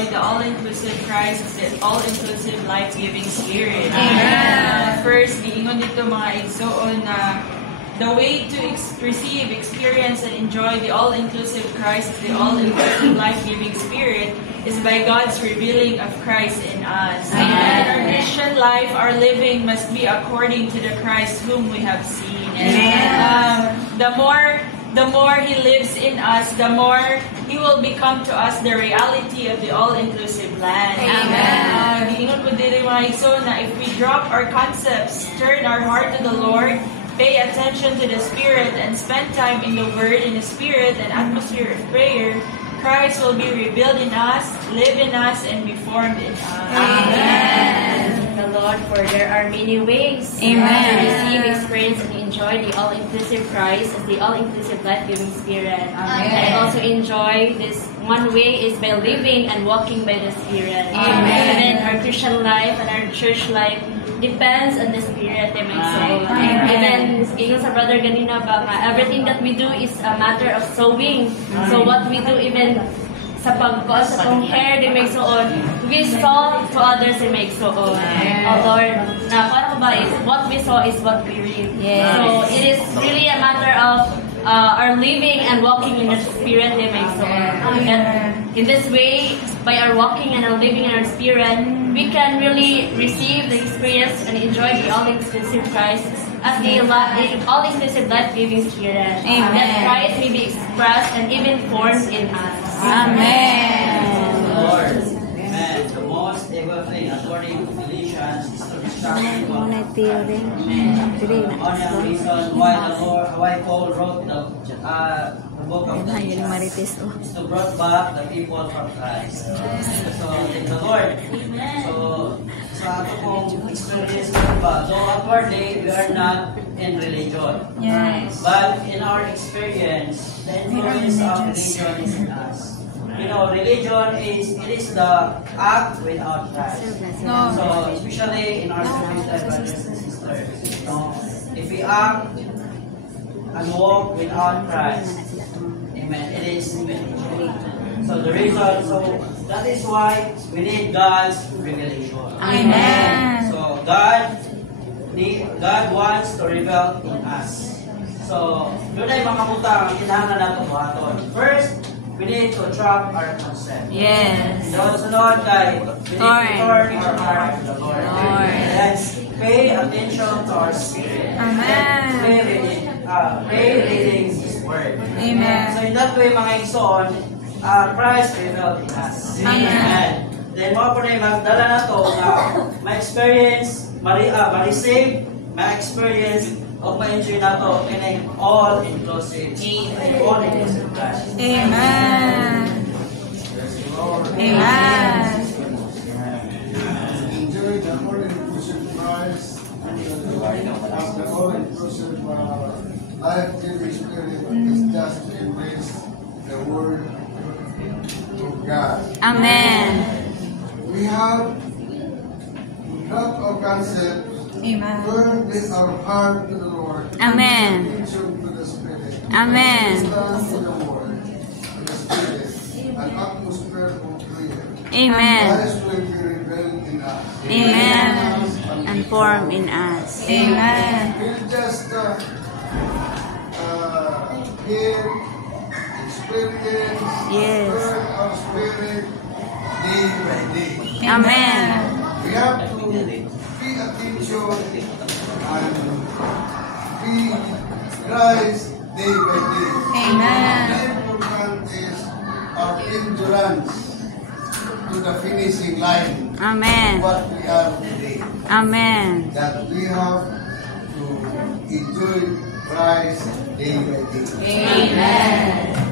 enjoy the all-inclusive Christ, the all-inclusive life-giving Spirit. Amen. First, giingon dito mga igsoon na the way to receive, experience, and enjoy the all-inclusive Christ, the all-inclusive life-giving Spirit, is by God's revealing of Christ in us. Amen. In our Christian life, our living must be according to the Christ whom we have seen. Amen. The more He lives in us, the more He will become to us the reality of the all-inclusive land. Amen. Giingon po dito mga igso na if we drop our concepts, turn our heart to the Lord, pay attention to the Spirit, and spend time in the Word, in the Spirit, and atmosphere of prayer, Christ will be revealed in us, live in us, and be formed in us. Amen. The Lord, for there are many ways to receive, experience, and enjoy the all-inclusive Christ as the all-inclusive life-giving Spirit. And also enjoy this one way is by living and walking by the Spirit. Even our Christian life and our church life depends on the Spirit. Even sa brother ganina ba, everything that we do is a matter of sowing. So what we do even sa pagkuha sa tong hair, they make so on. We sow to others, they make so on. Oh Lord, na para ba is what we sow is what we reap. So it is really a matter of our living and walking in the Spirit, they make so on. And in this way, by our walking and our living in our Spirit, we can really receive the experience and enjoy the all-inclusive Christ as the all-inclusive life-giving Spirit. That Christ may be expressed and even formed in us. Amen. Lord. Amen. The most able thing, according to Galatians, is to instruct God. One of the reasons why Paul wrote the book of Galatians is to bring back the people from Christ. So, thank the Lord. So, sa ato pong experience ba, though outwardly we are not in religion. But in our experience, the influence of religion is in us. You know, religion is the act without Christ. So, especially in our spiritual brothers and sisters, you know, if we act and walk without Christ, amen, it is religion. So the reason, that is why we need God's revelation. Amen. So God wants to reveal in us. So, doon ay makabutang ang kailangan natin buhaton. First, we need to drop our concept. Yes. Sunod kay, we need to turn our heart to the Lord. Let's pay attention to our spirit. Amen. Pray reading His Word. Amen. So in that way, mga igsoon, Christ revealed in us. Amen. Then mo po na yung magdala na to na ma-experience, ma-receive, ma-experience, o ma-enjoy na to in an all-inclusive Christ. Amen. Amen. Enjoy the all-inclusive Christ and the all-inclusive life-giving Spirit is just to embrace the Word of God. Amen. We have not our concept. Turn with our heart to the Lord. Amen. Attention to the Spirit. Amen. Stand to the Word, to the Spirit, an atmosphere of prayer. Amen. Christ will be revealed in us. Amen. And form in us. Amen. We'll just give experience, turn our spirit day by day. Amen. We have to pay attention and be Christ day by day. Amen. The important is our endurance to the finishing line. Amen. What we are today. Amen. That we have to enjoy Christ day by day. Amen.